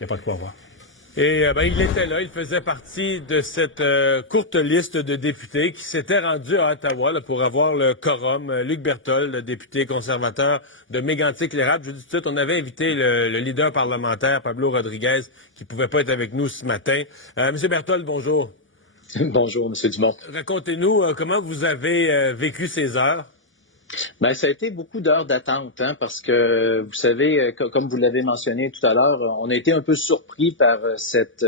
Il n'y a pas de quoi voir. Et il était là, il faisait partie de cette courte liste de députés qui s'étaient rendus à Ottawa là, pour avoir le quorum. Luc Berthold, le député conservateur de Mégantic-Lérable. Je vous dis tout de suite, on avait invité le leader parlementaire, Pablo Rodriguez, qui ne pouvait pas être avec nous ce matin. Monsieur Berthold, bonjour. Bonjour, M. Dumont. Racontez-nous comment vous avez vécu ces heures. Bien, ça a été beaucoup d'heures d'attente, parce que, vous savez, comme vous l'avez mentionné tout à l'heure, on a été un peu surpris par cette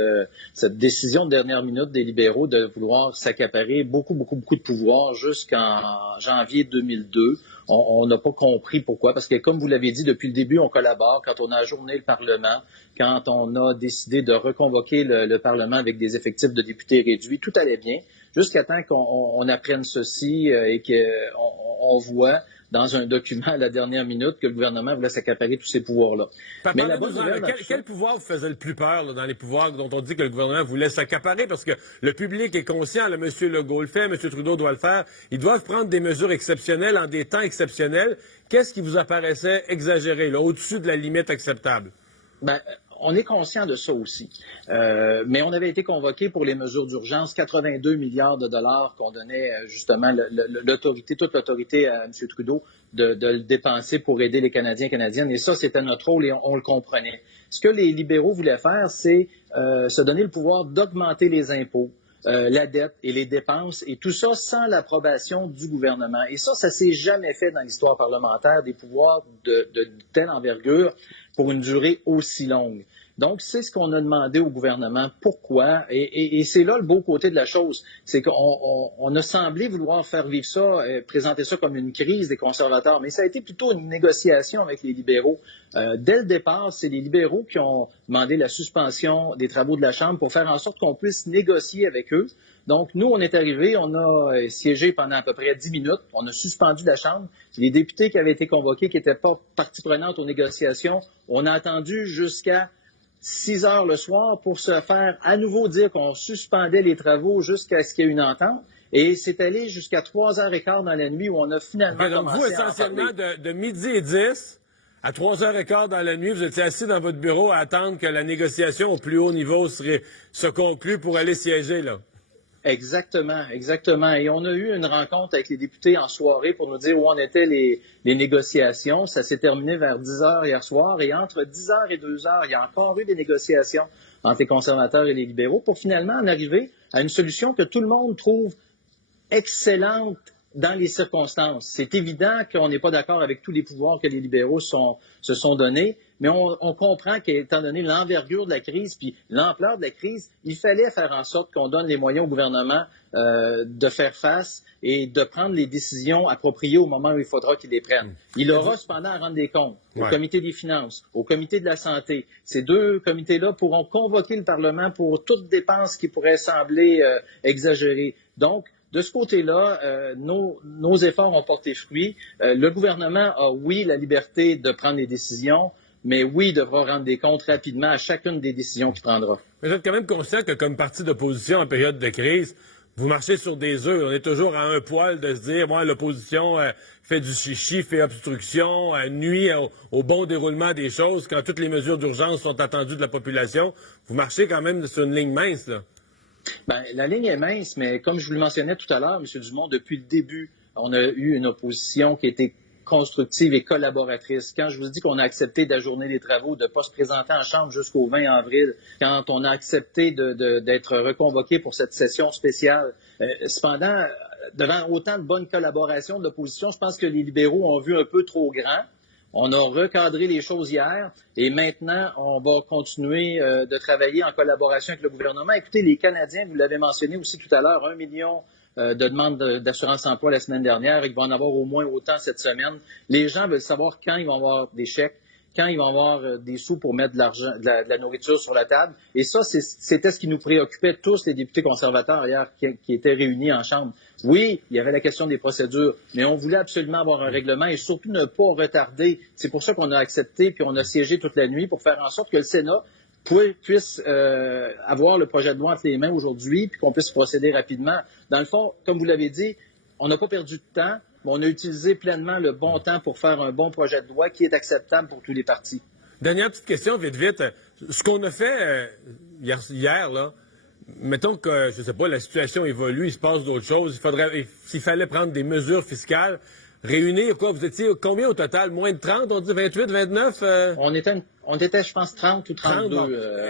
décision de dernière minute des libéraux de vouloir s'accaparer beaucoup de pouvoir jusqu'en janvier 2002. On n'a pas compris pourquoi, parce que comme vous l'avez dit, depuis le début, on collabore. Quand on a ajourné le Parlement, quand on a décidé de reconvoquer le Parlement avec des effectifs de députés réduits, tout allait bien, jusqu'à temps qu'on apprenne ceci et qu'on voit dans un document à la dernière minute que le gouvernement voulait s'accaparer tous ces pouvoirs-là. Mais quel pouvoir vous faisait le plus peur là, dans les pouvoirs dont on dit que le gouvernement voulait s'accaparer? Parce que le public est conscient, M. Legault le fait, M. Trudeau doit le faire. Ils doivent prendre des mesures exceptionnelles en des temps exceptionnels. Qu'est-ce qui vous apparaissait exagéré, là, au-dessus de la limite acceptable? Ben, on est conscient de ça aussi. Mais on avait été convoqué pour les mesures d'urgence, 82 milliards de dollars qu'on donnait justement toute l'autorité à M. Trudeau de le dépenser pour aider les Canadiens et Canadiennes. Et ça, c'était notre rôle et on le comprenait. Ce que les libéraux voulaient faire, c'est se donner le pouvoir d'augmenter les impôts, la dette et les dépenses, et tout ça sans l'approbation du gouvernement. Et ça s'est jamais fait dans l'histoire parlementaire, des pouvoirs de telle envergure pour une durée aussi longue. Donc, c'est ce qu'on a demandé au gouvernement. Pourquoi? Et c'est là le beau côté de la chose. C'est qu'on a semblé vouloir faire vivre ça, présenter ça comme une crise des conservateurs. Mais ça a été plutôt une négociation avec les libéraux. Dès le départ, c'est les libéraux qui ont demandé la suspension des travaux de la Chambre pour faire en sorte qu'on puisse négocier avec eux. Donc, nous, on est arrivés, on a siégé pendant à peu près 10 minutes, on a suspendu la Chambre. Les députés qui avaient été convoqués, qui n'étaient pas partie prenante aux négociations, on a attendu jusqu'à 6 heures le soir pour se faire à nouveau dire qu'on suspendait les travaux jusqu'à ce qu'il y ait une entente. Et c'est allé jusqu'à 3h15 dans la nuit où on a finalement commencé vous, essentiellement, de midi et 10 à 3h15 dans la nuit, vous étiez assis dans votre bureau à attendre que la négociation au plus haut niveau se conclue pour aller siéger, là. Exactement, exactement. Et on a eu une rencontre avec les députés en soirée pour nous dire où en étaient les négociations. Ça s'est terminé vers 10 heures hier soir. Et entre 10 heures et 2 heures, il y a encore eu des négociations entre les conservateurs et les libéraux pour finalement en arriver à une solution que tout le monde trouve excellente dans les circonstances. C'est évident qu'on n'est pas d'accord avec tous les pouvoirs que les libéraux se sont donnés, mais on comprend qu'étant donné l'envergure de la crise puis l'ampleur de la crise, il fallait faire en sorte qu'on donne les moyens au gouvernement de faire face et de prendre les décisions appropriées au moment où il faudra qu'il les prenne. Il aura cependant à rendre des comptes au comité des finances, au comité de la santé. Ces deux comités-là pourront convoquer le Parlement pour toute dépense qui pourrait sembler exagérée. Donc, de ce côté-là, nos efforts ont porté fruit. Le gouvernement a, oui, la liberté de prendre des décisions, mais oui, il devra rendre des comptes rapidement à chacune des décisions qu'il prendra. Mais vous êtes quand même conscient que comme parti d'opposition en période de crise, vous marchez sur des œufs. On est toujours à un poil de se dire, moi, l'opposition fait du chichi, fait obstruction, nuit au bon déroulement des choses quand toutes les mesures d'urgence sont attendues de la population. Vous marchez quand même sur une ligne mince, là. Bien, la ligne est mince, mais comme je vous le mentionnais tout à l'heure, M. Dumont, depuis le début, on a eu une opposition qui était constructive et collaboratrice. Quand je vous dis qu'on a accepté d'ajourner les travaux, de ne pas se présenter en Chambre jusqu'au 20 avril, quand on a accepté d'être reconvoqué pour cette session spéciale, cependant, devant autant de bonne collaboration de l'opposition, je pense que les libéraux ont vu un peu trop grand. On a recadré les choses hier et maintenant, on va continuer de travailler en collaboration avec le gouvernement. Écoutez, les Canadiens, vous l'avez mentionné aussi tout à l'heure, 1 million de demandes d'assurance-emploi la semaine dernière. Il va en avoir au moins autant cette semaine. Les gens veulent savoir quand ils vont avoir des chèques, quand ils vont avoir des sous pour mettre de l'argent, de la nourriture sur la table. Et ça, c'était ce qui nous préoccupait tous les députés conservateurs hier qui étaient réunis en Chambre. Oui, il y avait la question des procédures, mais on voulait absolument avoir un règlement et surtout ne pas retarder. C'est pour ça qu'on a accepté puis on a siégé toute la nuit pour faire en sorte que le Sénat puisse avoir le projet de loi entre les mains aujourd'hui puis qu'on puisse procéder rapidement. Dans le fond, comme vous l'avez dit, on n'a pas perdu de temps, mais on a utilisé pleinement le bon temps pour faire un bon projet de loi qui est acceptable pour tous les partis. Dernière petite question, vite. Ce qu'on a fait hier, là, mettons que, je sais pas, la situation évolue, il se passe d'autres choses, s'il fallait prendre des mesures fiscales, réunir, quoi, vous étiez combien au total? Moins de 30, on dit 28, 29? On était, je pense, 30 ou 32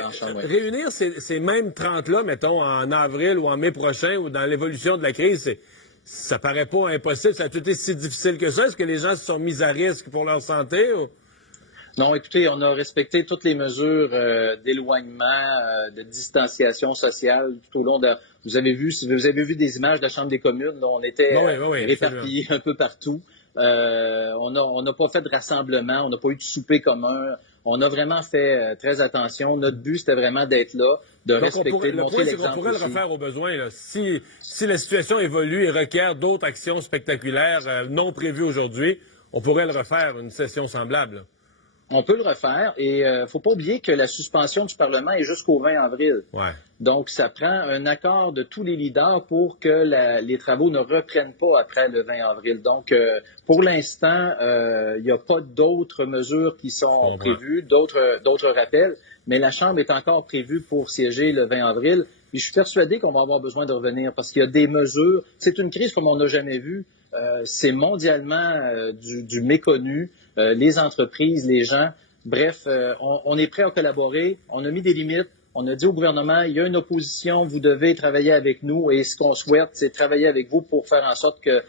en chambre. Réunir ces mêmes 30-là, mettons, en avril ou en mai prochain, ou dans l'évolution de la crise, ça paraît pas impossible. Ça a tout été si difficile que ça. Est-ce que les gens se sont mis à risque pour leur santé? Ou... Non, écoutez, on a respecté toutes les mesures d'éloignement, de distanciation sociale tout au long de... Vous avez vu des images de la Chambre des communes, dont on était réparpillés un peu partout. On n'a pas fait de rassemblement, on n'a pas eu de souper commun. On a vraiment fait très attention. Notre but, c'était vraiment d'être là, de respecter, de montrer l'exemple. On pourrait le refaire au besoin. Là. Si la situation évolue et requiert d'autres actions spectaculaires non prévues aujourd'hui, on pourrait le refaire, une session semblable. Là. On peut le refaire et il ne faut pas oublier que la suspension du Parlement est jusqu'au 20 avril. Ouais. Donc, ça prend un accord de tous les leaders pour que les travaux ne reprennent pas après le 20 avril. Donc, pour l'instant, il n'y a pas d'autres mesures qui sont prévues, d'autres rappels, mais la Chambre est encore prévue pour siéger le 20 avril. Puis je suis persuadé qu'on va avoir besoin de revenir parce qu'il y a des mesures. C'est une crise comme on n'a jamais vu. C'est mondialement du méconnu. Les entreprises, les gens. Bref, on est prêt à collaborer. On a mis des limites. On a dit au gouvernement, il y a une opposition, vous devez travailler avec nous. Et ce qu'on souhaite, c'est travailler avec vous pour faire en sorte que,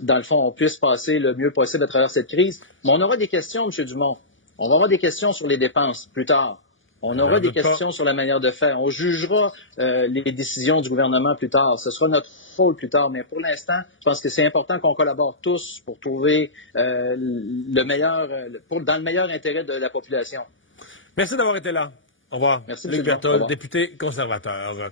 dans le fond, on puisse passer le mieux possible à travers cette crise. Mais on aura des questions, M. Dumont. On va avoir des questions sur les dépenses plus tard. On aura des questions sur la manière de faire. On jugera les décisions du gouvernement plus tard. Ce sera notre rôle plus tard. Mais pour l'instant, je pense que c'est important qu'on collabore tous pour trouver le meilleur, dans le meilleur intérêt de la population. Merci d'avoir été là. Au revoir. Merci, Luc Berthold, député conservateur.